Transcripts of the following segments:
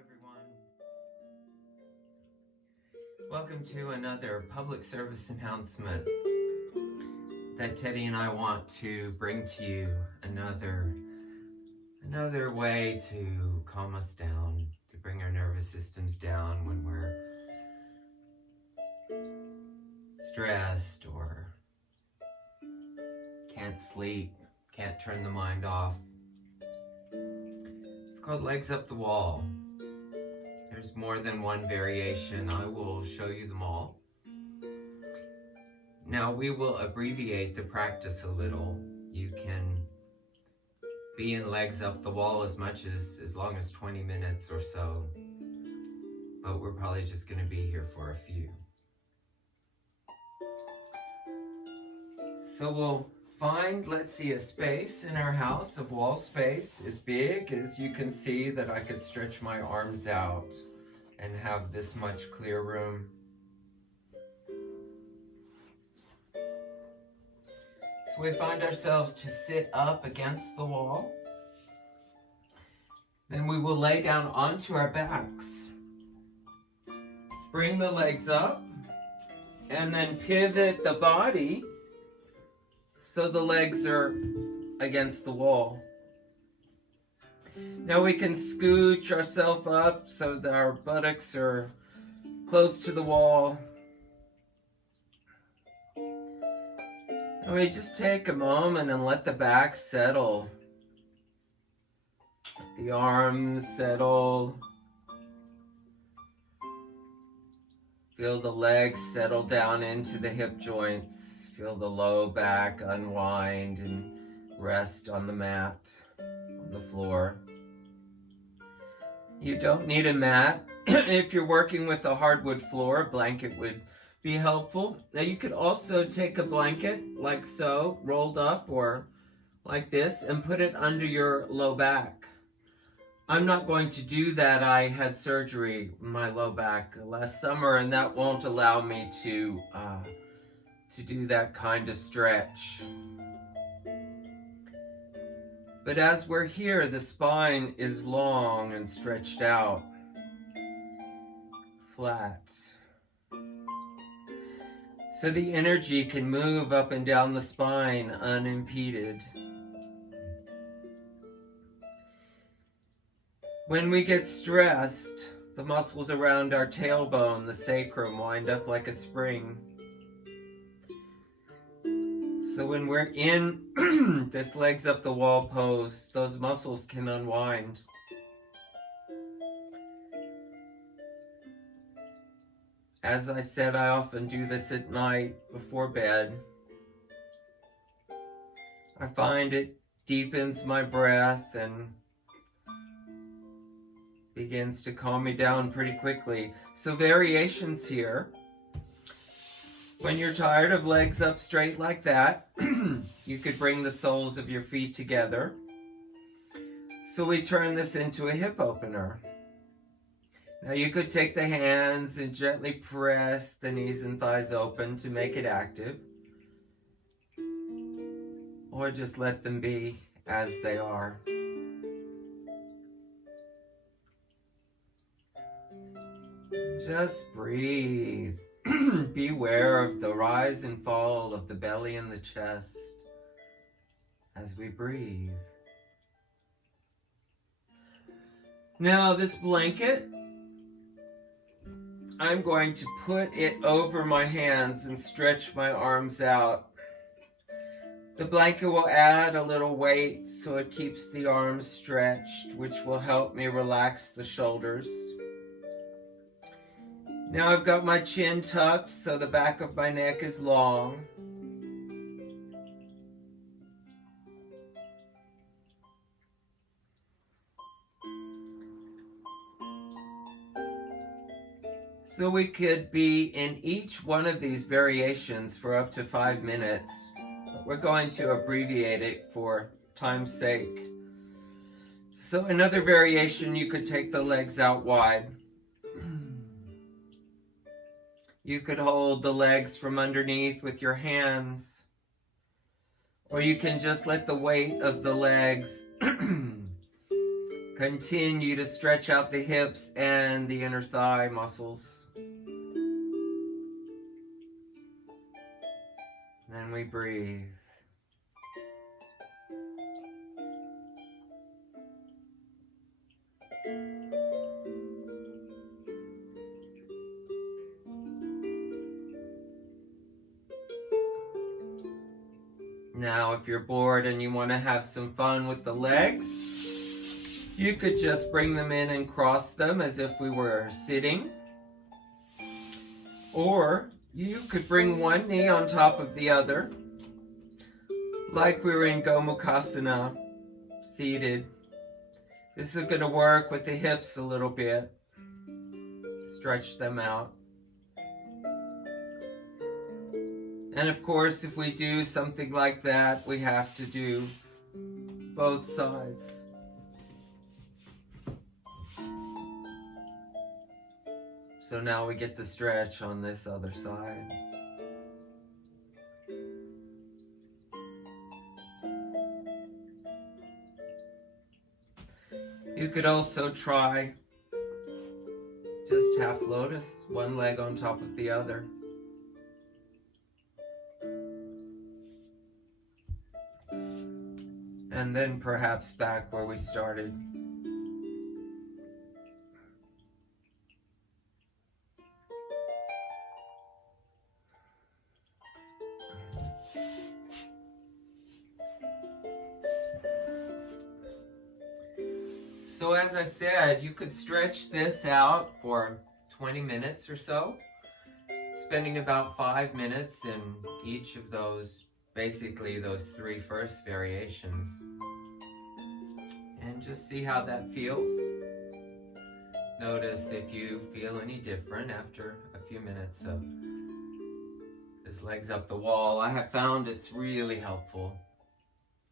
everyone. Welcome to another public service announcement that Teddy and I want to bring to you. Another way to calm us down, to bring our nervous systems down when we're stressed or can't sleep, can't turn the mind off. It's called Legs Up the Wall. There's more than one variation. I will show you them all. Now we will abbreviate the practice a little. You can be in Legs Up the Wall as long as 20 minutes or so, but we're probably just going to be here for a few. So we'll find, let's see, a space in our house, a wall space as big as you can see that I could stretch my arms out and have this much clear room. So we find ourselves to sit up against the wall. Then we will lay down onto our backs. Bring the legs up and then pivot the body so the legs are against the wall. Now we can scooch ourselves up so that our buttocks are close to the wall. And we just take a moment and let the back settle. Let the arms settle. Feel the legs settle down into the hip joints. Feel the low back unwind and rest on the mat, on the floor. You don't need a mat. If you're working with a hardwood floor, a blanket would be helpful. Now you could also take a blanket like so, rolled up or like this, and put it under your low back. I'm not going to do that. I had surgery in my low back last summer, and that won't allow me to do that kind of stretch. But as we're here, the spine is long and stretched out, flat. So the energy can move up and down the spine unimpeded. When we get stressed, the muscles around our tailbone, the sacrum, wind up like a spring. So when we're in this legs up the wall pose, those muscles can unwind. As I said, I often do this at night before bed. I find it deepens my breath and begins to calm me down pretty quickly. So variations here. When you're tired of legs up straight like that, you could bring the soles of your feet together. So we turn this into a hip opener. Now you could take the hands and gently press the knees and thighs open to make it active. Or just let them be as they are. Just breathe. Beware of the rise and fall of the belly and the chest as we breathe. Now this blanket, I'm going to put it over my hands and stretch my arms out. The blanket will add a little weight so it keeps the arms stretched, which will help me relax the shoulders. Now I've got my chin tucked so the back of my neck is long. So we could be in each one of these variations for up to 5 minutes. But we're going to abbreviate it for time's sake. So another variation, you could take the legs out wide. You could hold the legs from underneath with your hands, or you can just let the weight of the legs Continue to stretch out the hips and the inner thigh muscles. Then we breathe. Now, if you're bored and you want to have some fun with the legs, you could just bring them in and cross them as if we were sitting. Or you could bring one knee on top of the other, like we were in Gomukhasana, seated. This is going to work with the hips a little bit. Stretch them out. And of course, if we do something like that, we have to do both sides. So now we get the stretch on this other side. You could also try just half lotus, one leg on top of the other. And then perhaps back where we started. So as I said, you could stretch this out for 20 minutes or so, spending about 5 minutes in each of those, basically those 3 first variations. And just see how that feels. Notice if you feel any different after a few minutes of this legs up the wall. I have found it's really helpful.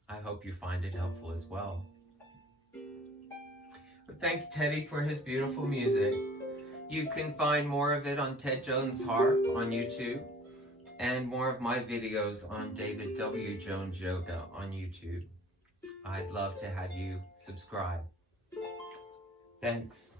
I hope you find it helpful as well. But thanks Teddy for his beautiful music. You can find more of it on Ted Jones Harp on YouTube, and more of my videos on David W. Jones Yoga on YouTube. I'd love to have you subscribe. Thanks.